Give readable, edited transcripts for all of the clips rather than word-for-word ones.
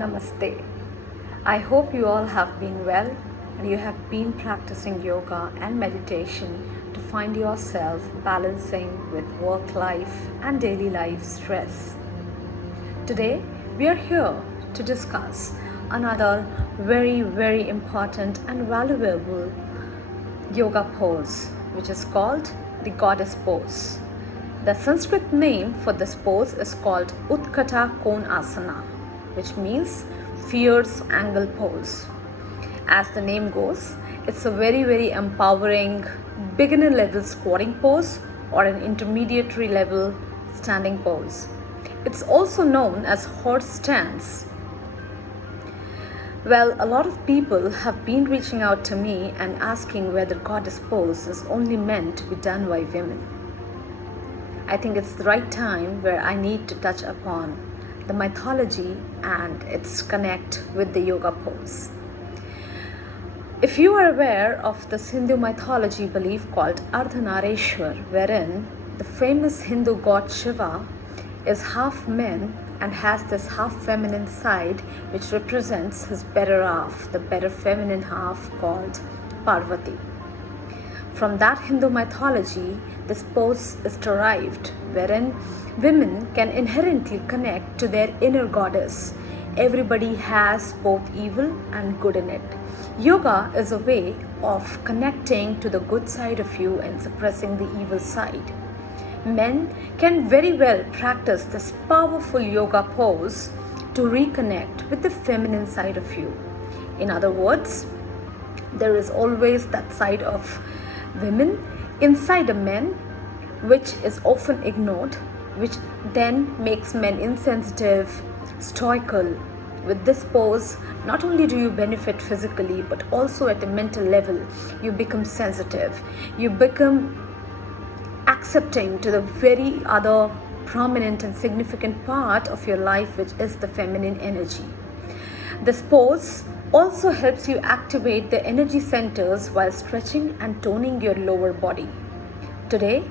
Namaste. I hope you all have been well and you have been practicing yoga and meditation to find yourself balancing with work life and daily life stress. Today we are here to discuss another very important and valuable yoga pose, which is called the goddess pose. The Sanskrit name for this pose is called Utkata Konasana, which means fierce angle pose. As the name goes, it's a very empowering beginner level squatting pose or an intermediary level standing pose. It's also known as horse stance. Well, a lot of people have been reaching out to me and asking whether goddess pose is only meant to be done by women. I think it's the right time where I need to touch upon the mythology and its connect with the yoga pose. If you are aware of this Hindu mythology belief called Ardhanarishwar, wherein the famous Hindu god Shiva is half man and has this half feminine side which represents his better half, the better feminine half called Parvati. From that Hindu mythology, this pose is derived, wherein women can inherently connect to their inner goddess. Everybody has both evil and good in it. Yoga is a way of connecting to the good side of you and suppressing the evil side. Men can very well practice this powerful yoga pose to reconnect with the feminine side of you. In other words, there is always that side of women inside a man which is often ignored, which then makes men insensitive, stoical. With this pose, not only do you benefit physically but also at a mental level. You become sensitive, you become accepting to the very other prominent and significant part of your life, which is the feminine energy. This pose also helps you activate the energy centers while stretching and toning your lower body. Today,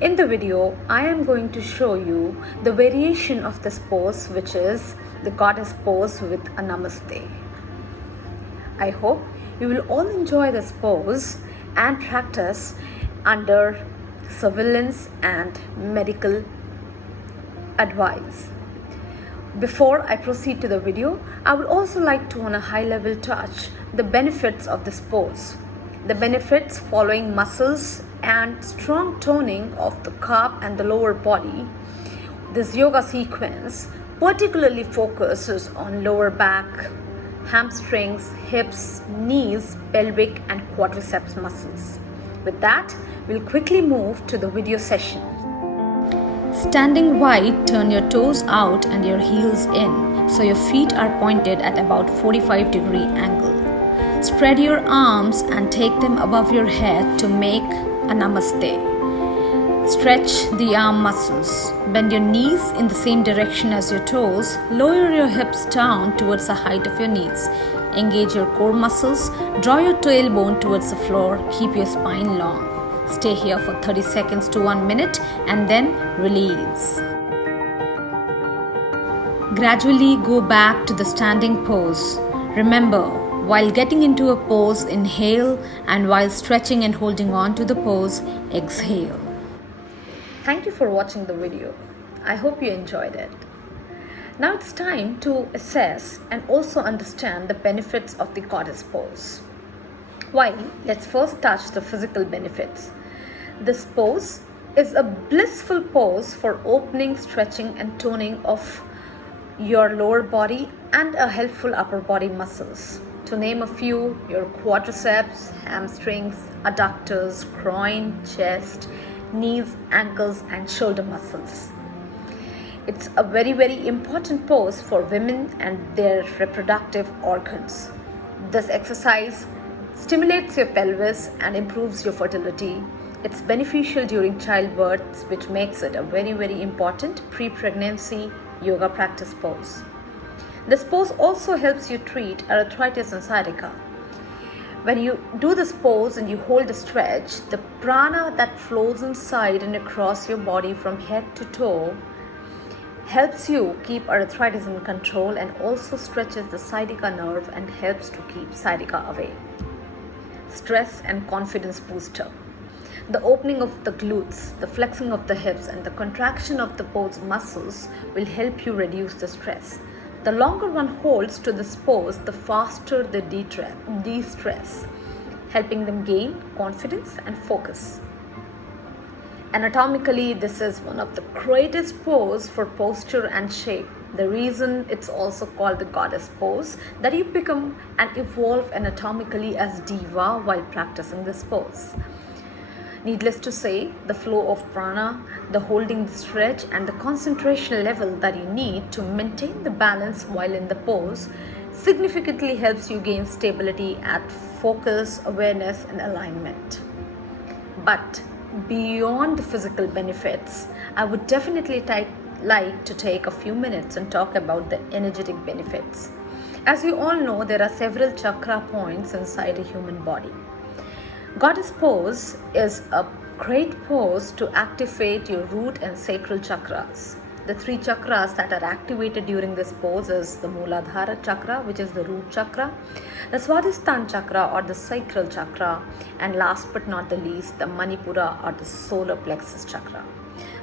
in the video, I am going to show you the variation of this pose, which is the goddess pose with a namaste. I hope you will all enjoy this pose and practice under surveillance and medical advice. Before I proceed to the video, I would also like to on a high level touch the benefits of this pose. The benefits following muscles and strong toning of the calf and the lower body. This yoga sequence particularly focuses on lower back, hamstrings, hips, knees, pelvic and quadriceps muscles. With that, we'll quickly move to the video session. Standing wide, turn your toes out and your heels in, so your feet are pointed at about 45-degree angle. Spread your arms and take them above your head to make a namaste. Stretch the arm muscles. Bend your knees in the same direction as your toes. Lower your hips down towards the height of your knees. Engage your core muscles. Draw your tailbone towards the floor. Keep your spine long. Stay here for 30 seconds to 1 minute and then release. Gradually go back to the standing pose. Remember, while getting into a pose, inhale, and while stretching and holding on to the pose, exhale. Thank you for watching the video. I hope you enjoyed it. Now it's time to assess and also understand the benefits of the goddess pose. Why? Let's first touch the physical benefits. This pose is a blissful pose for opening, stretching and toning of your lower body and a helpful upper body muscles. To name a few, your quadriceps, hamstrings, adductors, groin, chest, knees, ankles and shoulder muscles. It's a very important pose for women and their reproductive organs. This exercise stimulates your pelvis and improves your fertility. It's beneficial during childbirth, which makes it a very important pre-pregnancy yoga practice pose. This pose also helps you treat arthritis and sciatica. When you do this pose and you hold a stretch, the prana that flows inside and across your body from head to toe helps you keep arthritis in control and also stretches the sciatica nerve and helps to keep sciatica away. Stress and confidence booster. The opening of the glutes, the flexing of the hips, and the contraction of the pose muscles will help you reduce the stress. The longer one holds to this pose, the faster they de-stress, helping them gain confidence and focus. Anatomically, this is one of the greatest pose for posture and shape. The reason it's also called the goddess pose, that you become and evolve anatomically as diva while practicing this pose. Needless to say, the flow of prana, the holding the stretch, and the concentration level that you need to maintain the balance while in the pose significantly helps you gain stability at focus, awareness, and alignment. But beyond the physical benefits, I would definitely like to take a few minutes and talk about the energetic benefits. As you all know, there are several chakra points inside a human body. Goddess pose is a great pose to activate your root and sacral chakras. The three chakras that are activated during this pose is the Muladhara chakra, which is the root chakra, the Swadhisthana chakra or the sacral chakra, and last but not the least, the Manipura or the solar plexus chakra.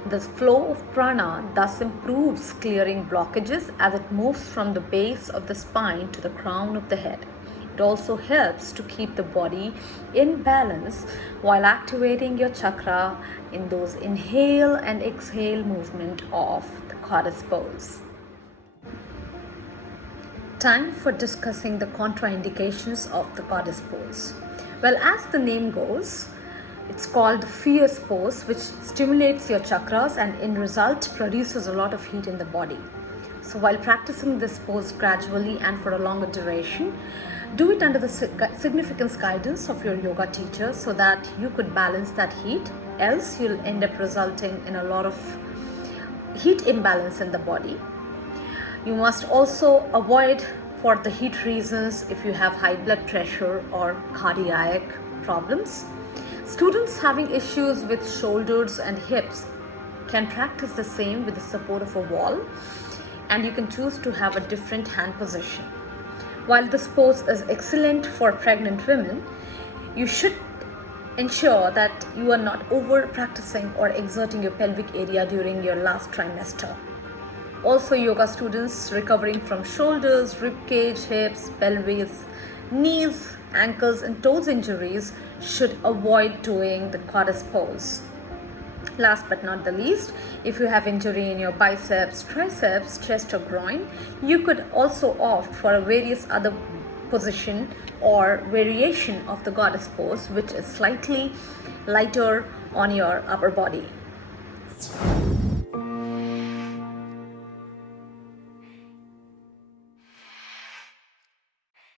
The flow of prana thus improves clearing blockages as it moves from the base of the spine to the crown of the head. It also helps to keep the body in balance while activating your chakra in those inhale and exhale movement of the goddess pose. Time for discussing the contraindications of the goddess pose. Well, as the name goes, it's called the fierce pose, which stimulates your chakras and in result produces a lot of heat in the body. So while practicing this pose gradually and for a longer duration, do it under the significance guidance of your yoga teacher so that you could balance that heat, else you'll end up resulting in a lot of heat imbalance in the body. You must also avoid, for the heat reasons, if you have high blood pressure or cardiac problems. Students having issues with shoulders and hips can practice the same with the support of a wall, and you can choose to have a different hand position. While this pose is excellent for pregnant women, you should ensure that you are not over practicing or exerting your pelvic area during your last trimester. Also, yoga students recovering from shoulders, rib cage, hips, pelvis, knees, ankles, and toes injuries should avoid doing the goddess pose. Last but not the least, if you have injury in your biceps, triceps, chest or groin, you could also opt for a various other position or variation of the goddess pose, which is slightly lighter on your upper body.